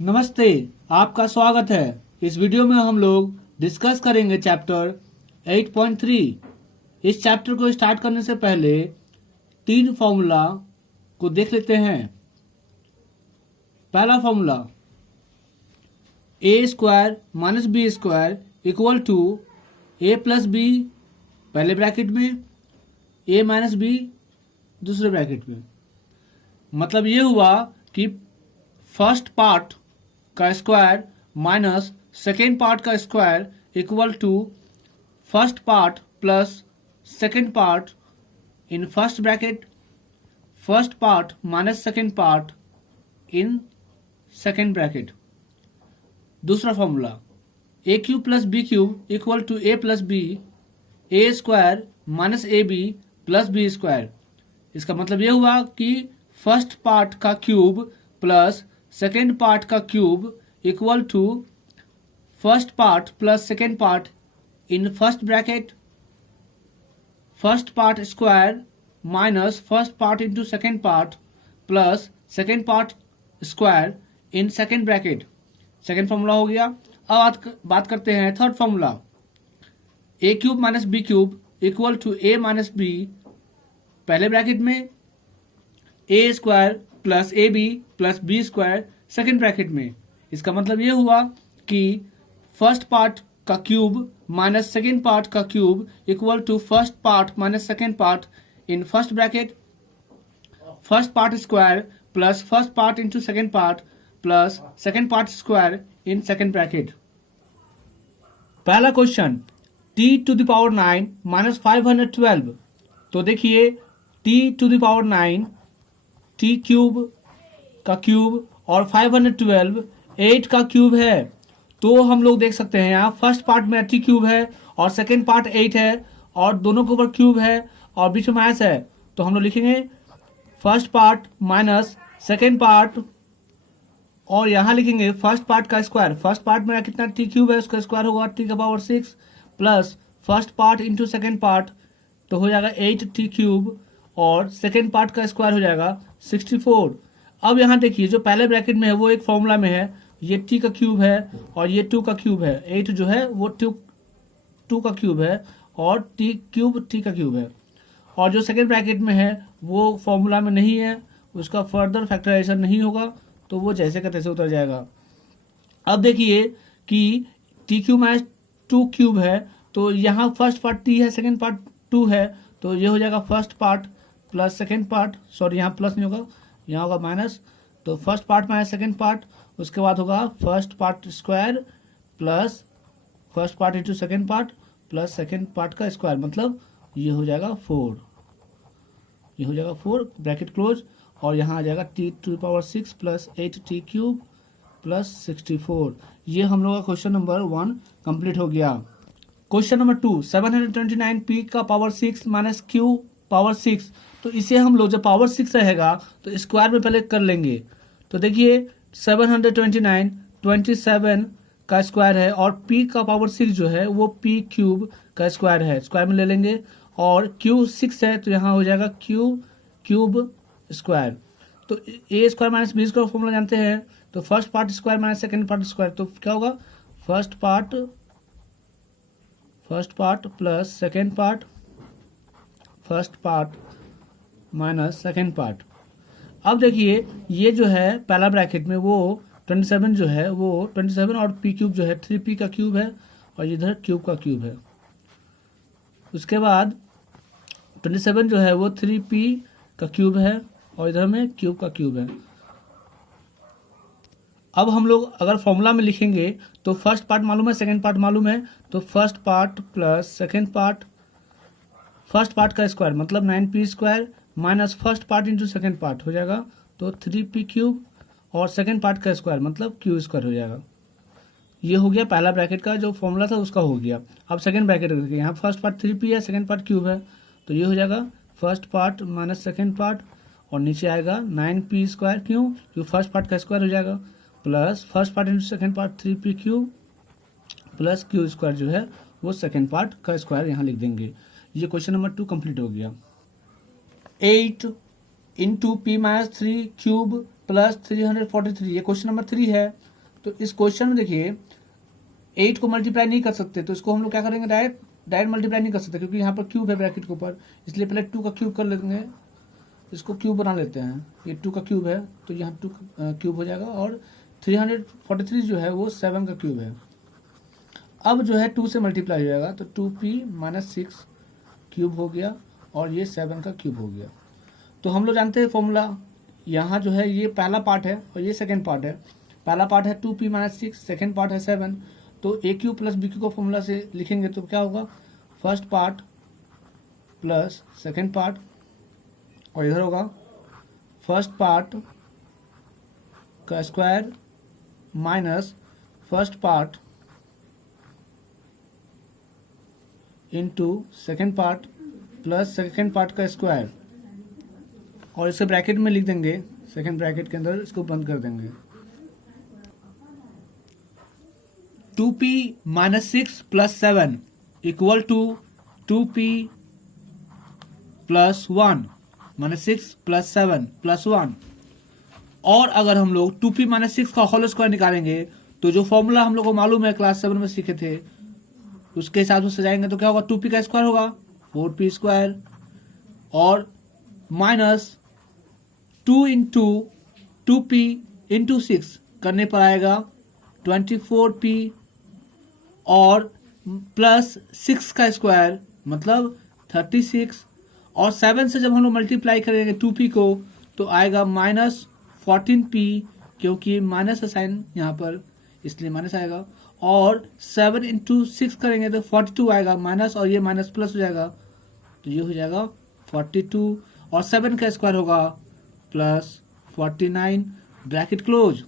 नमस्ते, आपका स्वागत है। इस वीडियो में हम लोग डिस्कस करेंगे चैप्टर 8.3। इस चैप्टर को स्टार्ट करने से पहले तीन फॉर्मूला को देख लेते हैं। पहला formula A square minus B square equal to A plus B पहले ब्रैकेट में, ए माइनस बी दूसरे ब्रैकेट में। मतलब ये हुआ कि फर्स्ट पार्ट का स्क्वायर माइनस सेकेंड पार्ट का square equal to first part plus second part in first bracket, first part minus second part in second bracket. दूसरा formula A cube plus B cube equal to A plus B, A square minus A B plus B square. इसका मतलब यह हुआ कि first part का cube plus second part का cube equal to first part plus second part in first bracket, first part square minus first part into second part plus second part square in second bracket. Second formula हो गया। अब बात करते हैं third formula A cube minus B cube equal to A minus B पहले bracket में, A square plus A B plus B square second bracket में। इसका मतलब ये हुआ कि फर्स्ट पार्ट का क्यूब माइनस सेकेंड पार्ट का cube equal to first part minus second part in first bracket, first part square plus first part into second part plus second part square in second bracket. पहला question T to the power 9 minus 512। तो देखिए T to the power 9 T cube का cube और 512 8 का cube है। तो हम लोग देख सकते हैं यहाँ फर्स्ट पार्ट में टी क्यूब है और सेकेंड पार्ट 8 है और दोनों के ऊपर क्यूब है और बीच में माइनस है। तो हम लोग लिखेंगे first part minus second part और यहाँ लिखेंगे फर्स्ट पार्ट का स्क्वायर। फर्स्ट पार्ट में कितना टी क्यूब है उसका स्क्वायर होगा टी का power 6 plus first part into second part तो हो जाएगा 8 टी क्यूब और सेकेंड पार्ट का स्क्वायर हो जाएगा 64। अब यहाँ देखिए जो पहले ब्रैकेट में है वो एक फॉर्मूला में है, ये टी का क्यूब है और ये 2 का क्यूब है। 8 जो है वो 2 का क्यूब है और टी क्यूब टी का क्यूब है। और जो सेकेंड ब्रैकेट में है वो फॉर्मूला में नहीं है, उसका फर्दर फैक्टराइजेशन नहीं होगा तो वो जैसे का तैसे उतर जाएगा। अब देखिए कि टी क्यूब माइनस 2 क्यूब है तो यहाँ फर्स्ट पार्ट टी है सेकेंड पार्ट 2 है तो ये हो जाएगा first part plus second part, sorry यहाँ प्लस नहीं होगा यहाँ होगा माइनस, तो first part minus second part, उसके बाद होगा first part square plus first part into second part plus second part का स्क्वायर, मतलब ये हो जाएगा 4, ये हो जाएगा 4 ब्रैकेट क्लोज। और यहाँ आ जाएगा T to the power 6 plus 8 T cube plus 64। ये हम लोग का क्वेश्चन नंबर 1 कंप्लीट हो गया। क्वेश्चन नंबर 2 729 पी का पावर 6 माइनस क्यू पावर 6। तो इसे हम लोग जब पावर 6 रहेगा तो स्क्वायर में पहले कर लेंगे। तो देखिए 729 27 का स्क्वायर है और p का पावर 6 जो है वो p क्यूब का स्क्वायर है, स्क्वायर में ले लेंगे। और q 6 है तो यहाँ हो जाएगा q क्यूब स्क्वायर। तो a square minus B square formula जानते हैं, तो first part square minus second part square, तो क्या होगा first part plus second part, first part minus second part. अब देखिए ये जो है पहला ब्रैकेट में वो 27 जो है वो 27 और p क्यूब जो है 3p का क्यूब है और इधर क्यूब का क्यूब है। उसके बाद 27 जो है वो 3p का क्यूब है और इधर में क्यूब का क्यूब है। अब हम लोग अगर फॉर्मूला में लिखेंगे तो फर्स्ट पार्ट मालूम है सेकेंड पार्ट मालूम है, तो first part plus second part, first part का स्क्वायर मतलब 9p square minus first part into second part हो जाएगा तो 3p क्यूब और सेकेंड पार्ट का स्क्वायर मतलब क्यू स्क्वायर हो जाएगा। ये हो गया पहला ब्रैकेट का जो फॉर्मूला था उसका हो गया। अब सेकेंड ब्रैकेट देखिए यहाँ फर्स्ट पार्ट 3p है सेकेंड पार्ट क्यूब है तो ये हो जाएगा first part minus second part और नीचे आएगा 9p स्क्वायर, क्यों फर्स्ट पार्ट का स्क्वायर हो जाएगा plus first part into second part 3p cube plus Q square जो है वो सेकेंड पार्ट का स्क्वायर यहाँ लिख देंगे। ये क्वेश्चन नंबर 2 कंप्लीट हो गया। 8 into P minus 3 cube plus 343, ये क्वेश्चन नंबर 3 है। तो इस क्वेश्चन में देखिए 8 को मल्टीप्लाई नहीं कर सकते, तो इसको हम लोग क्या करेंगे, डायरेक्ट मल्टीप्लाई नहीं कर सकते क्योंकि यहाँ पर क्यूब है ब्रैकेट के ऊपर, इसलिए पहले 2 का क्यूब कर लेंगे, इसको क्यूब बना लेते हैं। ये 2 का क्यूब है तो यहाँ 2 क्यूब हो जाएगा, और 343 जो है वो 7 का क्यूब है। अब जो है 2 से मल्टीप्लाई हो जाएगा तो 2p-6 क्यूब हो गया, और ये 7 का क्यूब हो गया। तो हम लोग जानते हैं फॉर्मूला, यहाँ जो है ये पहला पार्ट है और ये सेकंड पार्ट है। पहला पार्ट है 2p-6, सेकंड पार्ट है 7। तो ए क्यूब प्लस बी क्यूब को फॉर्मूला से लिखेंगे तो क्या होगा, first part plus second part, और इधर होगा फर्स्ट पार्ट का square minus first part into second part plus second part का स्क्वायर, और इसे ब्रैकेट में लिख देंगे, सेकेंड ब्रैकेट के अंदर इसको बंद कर देंगे। 2p-6 plus 7 equal to 2p plus 1 -6 plus 7 plus 1। और अगर हम लोग 2p-6 का होल स्क्वायर निकालेंगे तो जो फॉर्मूला हम लोग को मालूम है क्लास 7 में सीखे थे उसके हिसाब से सजाएंगे तो क्या होगा, 2p का स्क्वायर होगा 4p स्क्वायर, और माइनस 2 इंटू 2p इंटू 6 करने पर आएगा 24p, और प्लस 6 का स्क्वायर मतलब 36, और 7 से जब हम लोग मल्टीप्लाई करेंगे 2p को तो आएगा -14p, क्योंकि माइनस का साइन यहाँ पर इसलिए माइनस आएगा, और 7 इंटू 6 करेंगे तो 42 आएगा माइनस, और ये माइनस प्लस हो जाएगा तो ये हो जाएगा 42, और 7 का स्क्वायर होगा प्लस 49 ब्रैकेट क्लोज।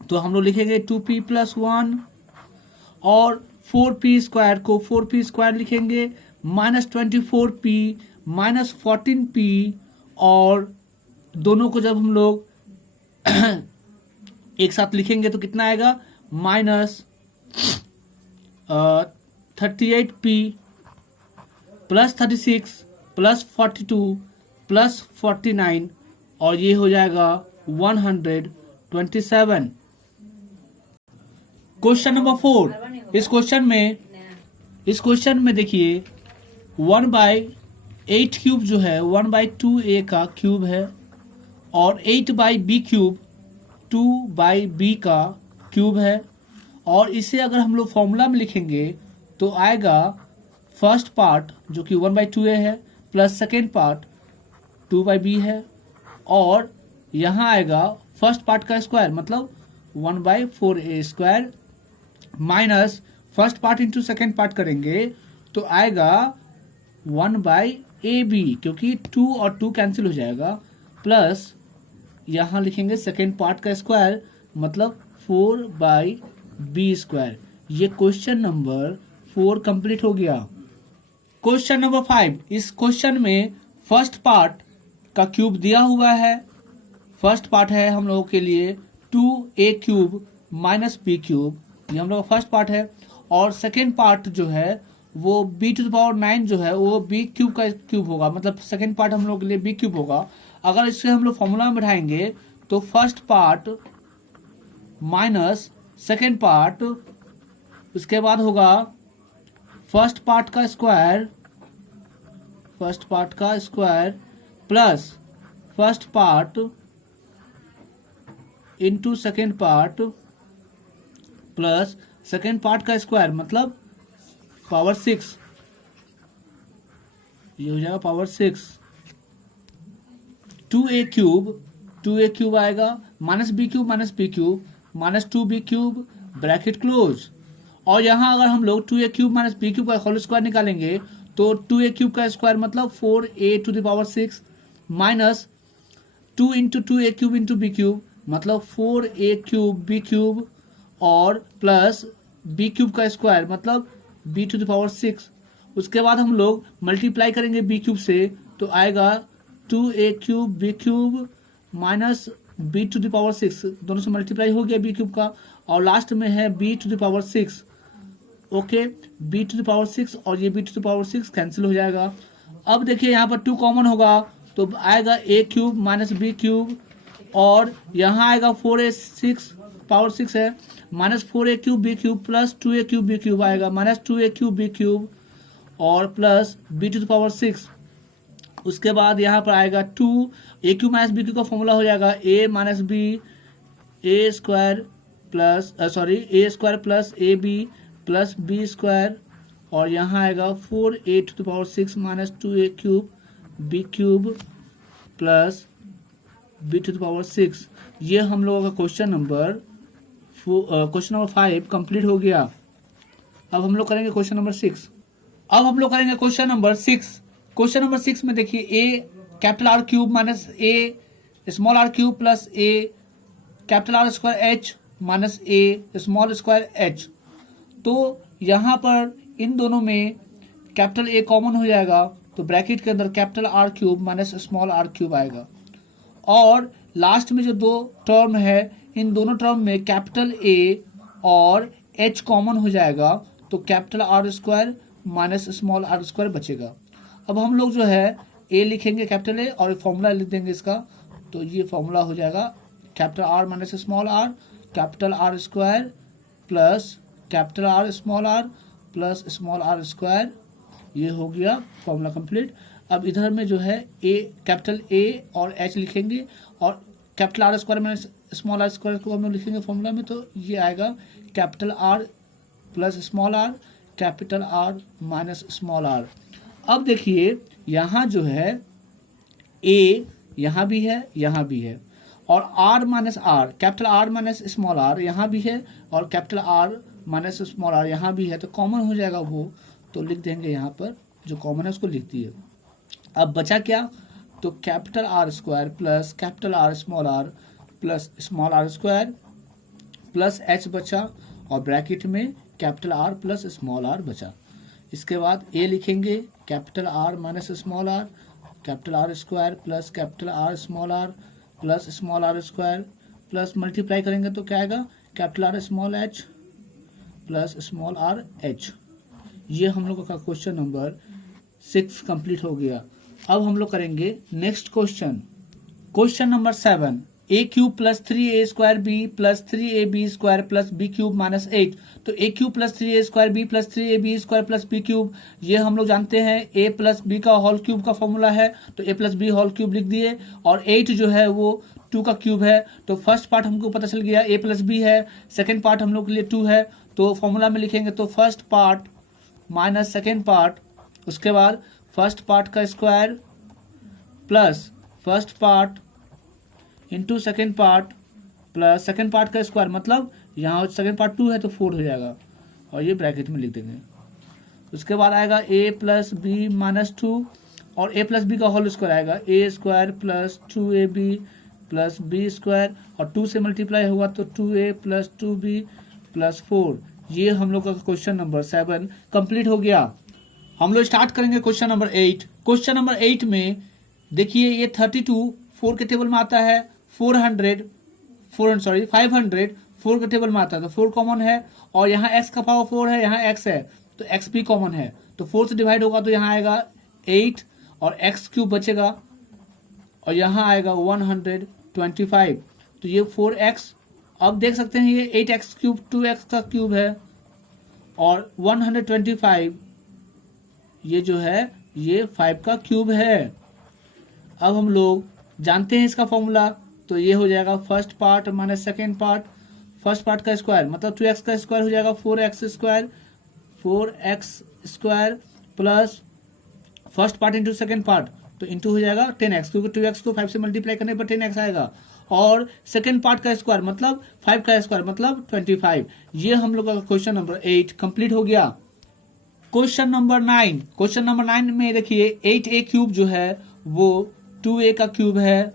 तो हम लोग लिखेंगे 2p प्लस 1, और 4p स्क्वायर को 4p स्क्वायर लिखेंगे -24p माइनस 14p, और दोनों को जब हम लोग एक साथ लिखेंगे तो कितना आएगा, -38p प्लस 36 प्लस 42 प्लस 49, और ये हो जाएगा 127। क्वेश्चन नंबर 4, इस क्वेश्चन में देखिए 1/8 क्यूब जो है 1/2a का क्यूब है, और 8/b क्यूब 2/b का क्यूब है, और इसे अगर हम लोग फॉर्मूला में लिखेंगे तो आएगा फर्स्ट पार्ट जो कि 1/2a है प्लस सेकेंड पार्ट 2/b है, और यहाँ आएगा फर्स्ट पार्ट का स्क्वायर मतलब 1/4a square, minus first part into second part करेंगे तो आएगा 1/ab, क्योंकि 2 और 2 कैंसिल हो जाएगा, प्लस यहाँ लिखेंगे सेकेंड पार्ट का स्क्वायर मतलब 4/b स्क्वायर। ये क्वेश्चन नंबर 4 कंप्लीट हो गया। क्वेश्चन नंबर 5, इस क्वेश्चन में फर्स्ट पार्ट का क्यूब दिया हुआ है। फर्स्ट पार्ट है हम लोगों के लिए 2a cube minus b cube, ये हम लोग का फर्स्ट पार्ट है, और सेकेंड पार्ट जो है वो b⁹ जो है वो b क्यूब का क्यूब होगा, मतलब सेकेंड पार्ट हम लोग के लिए b क्यूब होगा। अगर इससे हम लोग फॉर्मूला में बैठाएंगे तो first part minus second part, उसके बाद होगा फर्स्ट पार्ट का square plus first part into second part plus second part का स्क्वायर मतलब पावर 6, ये हो जाएगा पावर 6। 2a क्यूब आएगा -b cube minus 2b cube bracket close, और यहाँ अगर हम लोग 2a cube minus b cube का होल स्क्वायर निकालेंगे तो 2a क्यूब का स्क्वायर मतलब 4a⁶ minus 2 into 2a cube into b cube मतलब 4a क्यूब b क्यूब, और प्लस b क्यूब का स्क्वायर मतलब b⁶। उसके बाद हम लोग मल्टीप्लाई करेंगे b क्यूब से तो आएगा 2a cube b cube minus b⁶, दोनों से मल्टीप्लाई हो गया b क्यूब का, और लास्ट में है b⁶। ओके, b⁶, और ये b⁶ कैंसिल हो जाएगा। अब देखिए यहाँ पर 2 कॉमन होगा तो आएगा a cube minus b cube, और यहाँ आएगा 4a6 पावर 6 है, minus 4a cube B cube plus 2a cube B cube आएगा, minus 2a cube B cube और plus b to the power 6। उसके बाद यहाँ पर आएगा 2a cube minus B cube का फॉर्मूला हो जाएगा a minus B A square plus A square plus A B plus B square और यहाँ आएगा 4a to the power 6 minus 2a cube B cube plus b to the power 6। ये हम लोगों का क्वेश्चन नंबर 5 कंप्लीट हो गया। अब हम लोग करेंगे क्वेश्चन नंबर 6। अब हम लोग करेंगे क्वेश्चन नंबर 6। क्वेश्चन नंबर 6 में देखिए a capital R cube minus a small R cube plus a capital R square h minus a small square h। तो यहाँ पर इन दोनों में कैपिटल A कॉमन हो जाएगा, तो ब्रैकेट के अंदर capital R cube minus small R cube आएगा। और लास्ट में जो दो टर्म है, इन दोनों टर्म में कैपिटल A और H कॉमन हो जाएगा, तो capital R square minus small R square बचेगा। अब हम लोग जो है A लिखेंगे कैपिटल A और फॉर्मूला लिख देंगे इसका, तो ये फॉर्मूला हो जाएगा capital R minus small r capital R square plus capital R small r plus small r square. ये हो गया फॉर्मूला कंप्लीट। अब इधर में जो है A कैपिटल A और H लिखेंगे और capital R square minus small r square को हम लोग लिखेंगे फॉर्मूला में, तो ये आएगा capital R plus small r capital R minus small r। अब देखिए यहाँ जो है A यहाँ भी है, यहाँ भी है, और R minus R capital R minus small r यहाँ भी है और capital R minus small r यहाँ भी है, तो कॉमन हो जाएगा वो, तो लिख देंगे यहाँ पर जो कॉमन है उसको लिख दिए। अब बचा क्या, तो capital R square plus capital R small r plus small r square plus H बचा और ब्रैकेट में capital R plus small r बचा। इसके बाद A लिखेंगे capital R minus small r capital R square plus capital R small r plus small r square plus multiply करेंगे तो क्या आएगा capital R small h plus small r h। ये हम लोगों का क्वेश्चन नंबर 6 कंप्लीट हो गया। अब हम लोग करेंगे next question, question number 7। a cube plus 3a square b plus 3ab square plus b cube minus 8। तो a cube plus 3a square b plus 3ab square plus b cube, ये हम लोग जानते हैं a प्लस b का whole cube का formula है, तो a plus b whole cube लिख दिए। और 8 जो है वो 2 का क्यूब है, तो फर्स्ट पार्ट हमको पता चल गया a प्लस b है, सेकेंड पार्ट हम लोग के लिए 2 है, तो फॉर्मूला में लिखेंगे तो first part minus second part, उसके बाद फर्स्ट पार्ट का square plus first part into second part plus second part का स्क्वायर, मतलब यहाँ सेकेंड पार्ट 2 है तो 4 हो जाएगा और ये ब्रैकेट में लिख देंगे। उसके बाद आएगा a प्लस बी माइनस 2 और a प्लस बी का होल स्क्वायर आएगा a square plus 2ab plus b square और 2 से मल्टीप्लाई हुआ तो 2a प्लस 2b प्लस 4। ये हम लोग का क्वेश्चन नंबर 7 कंप्लीट हो गया। हम लोग स्टार्ट करेंगे क्वेश्चन नंबर 8। क्वेश्चन नंबर 8 में देखिए ये 32 4 के टेबल में आता है, 500 4 के टेबल में आता है, तो 4 कॉमन है और यहाँ x का पावर 4 है, यहाँ x है तो x भी कॉमन है, तो 4 से डिवाइड होगा तो यहाँ आएगा 8 और x क्यूब बचेगा और यहाँ आएगा 125, तो ये 4x। अब देख सकते हैं ये 8x क्यूब 2x का क्यूब है और 125 ये जो है ये 5 का क्यूब है। अब हम लोग जानते हैं इसका फॉर्मूला, तो ये हो जाएगा first part minus second part, first part का स्क्वायर मतलब 2x का स्क्वायर हो जाएगा 4x square plus first part into second part, तो इंटू हो जाएगा 10x, क्योंकि 2x को 5 से मल्टीप्लाई करने पर 10x आएगा, और सेकेंड पार्ट का स्क्वायर मतलब 5 का स्क्वायर मतलब 25। ये हम लोग का क्वेश्चन नंबर 8 कंप्लीट हो गया। Question number 9। क्वेश्चन नंबर 9 में देखिए 8a क्यूब जो है वो 2a का क्यूब है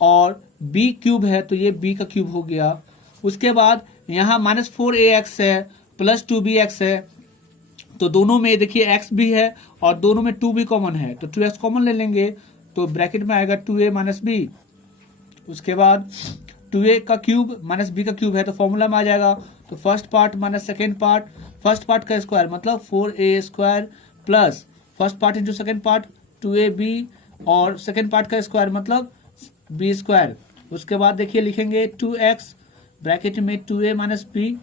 और b क्यूब है, तो ये b का क्यूब हो गया। उसके बाद यहाँ माइनस 4ax है प्लस 2bx है, तो दोनों में देखिए x भी है और दोनों में 2 भी कॉमन है, तो 2x कॉमन ले लेंगे तो ब्रैकेट में आएगा 2a माइनस b। उसके बाद 2a का क्यूब माइनस b का क्यूब है तो फॉर्मूला में आ जाएगा, तो first part minus second part, first part का स्क्वायर मतलब 4a square plus first part into second part 2ab और सेकेंड पार्ट का स्क्वायर मतलब b स्क्वायर। उसके बाद देखिए लिखेंगे 2x ब्रैकेट में 2a माइनस बी।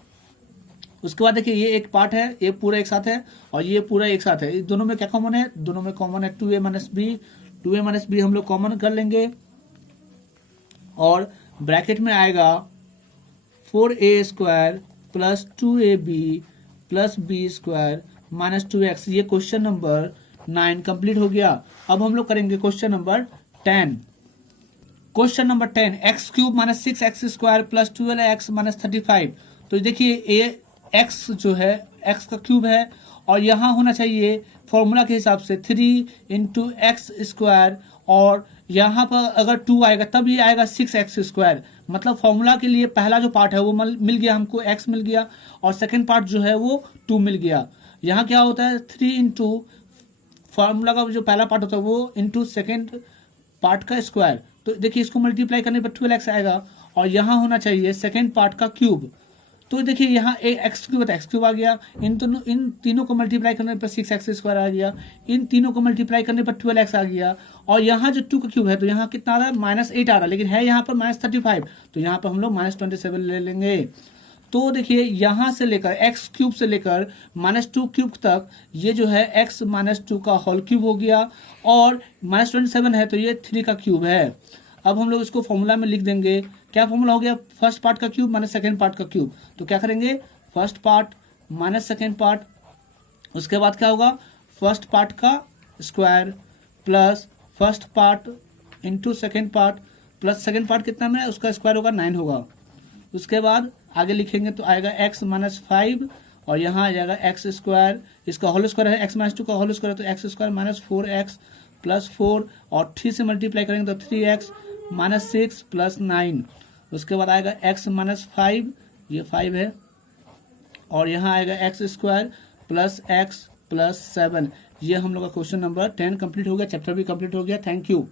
उसके बाद देखिए ये एक पार्ट है, ये पूरा एक साथ है और ये पूरा एक साथ है। इस दोनों में क्या कॉमन है? दोनों में कॉमन है 2a minus B. 2a minus B हम लोग कॉमन कर लेंगे और ब्रैकेट में आएगा 4a square plus 2ab plus B square minus 2x। ये क्वेश्चन नंबर 9 कंप्लीट हो गया। अब हम लोग करेंगे question number 10। Question number 10, x cube minus 6x square plus 12x minus 35। तो देखिए ये x जो है x का क्यूब है और यहाँ होना चाहिए फॉर्मूला के हिसाब से 3 इंटू एक्स स्क्वायर, और यहाँ पर अगर 2 आएगा तब ये आएगा 6x स्क्वायर। मतलब फॉर्मूला के लिए पहला जो पार्ट है वो मिल गया हमको, x मिल गया, और सेकंड पार्ट जो है वो 2 मिल गया। यहाँ क्या होता है 3 इंटू फॉर्मूला का जो पहला पार्ट होता है वो इंटू सेकेंड पार्ट का स्क्वायर। तो देखिए इसको मल्टीप्लाई करने पर 12x आएगा और यहाँ होना चाहिए सेकेंड पार्ट का क्यूब। तो देखिए यहाँ एक्स क्यूब आ गया, इन तीनों को मल्टीप्लाई करने पर 6x स्क्वायर आ गया, इन तीनों को मल्टीप्लाई करने पर 12x आ गया, और यहाँ जो 2 का क्यूब है तो यहाँ कितना आ रहा है -8 आ रहा है, लेकिन है यहाँ पर -35, तो यहाँ पर हम लोग -27 ले लेंगे। तो देखिए यहाँ से लेकर एक्स क्यूब से लेकर -2 क्यूब तक ये जो है x -2 का होल क्यूब हो गया, और -27 है तो ये 3 का क्यूब है। अब हम लोग इसको फॉर्मूला में लिख देंगे। क्या फॉर्मूला हो गया? फर्स्ट पार्ट का क्यूब माइनस सेकेंड पार्ट का क्यूब। तो क्या करेंगे? First part minus second part, उसके बाद क्या होगा फर्स्ट पार्ट का square plus first part into second part plus second part कितना में है उसका स्क्वायर होगा 9 होगा। उसके बाद आगे लिखेंगे तो आएगा x -5 और यहाँ आ जाएगा एक्स स्क्वायर, इसका होल स्क्वायर है x -2 का होल स्क्वायर, तो एक्स स्क्वायर -4x प्लस 4 और 3 से मल्टीप्लाई करेंगे तो 3x -6 प्लस 9। उसके बाद आएगा x -5, ये 5 है, और यहाँ आएगा x square plus x plus 7। ये हम लोग का क्वेश्चन नंबर 10 कंप्लीट हो गया, चैप्टर भी कंप्लीट हो गया। Thank you.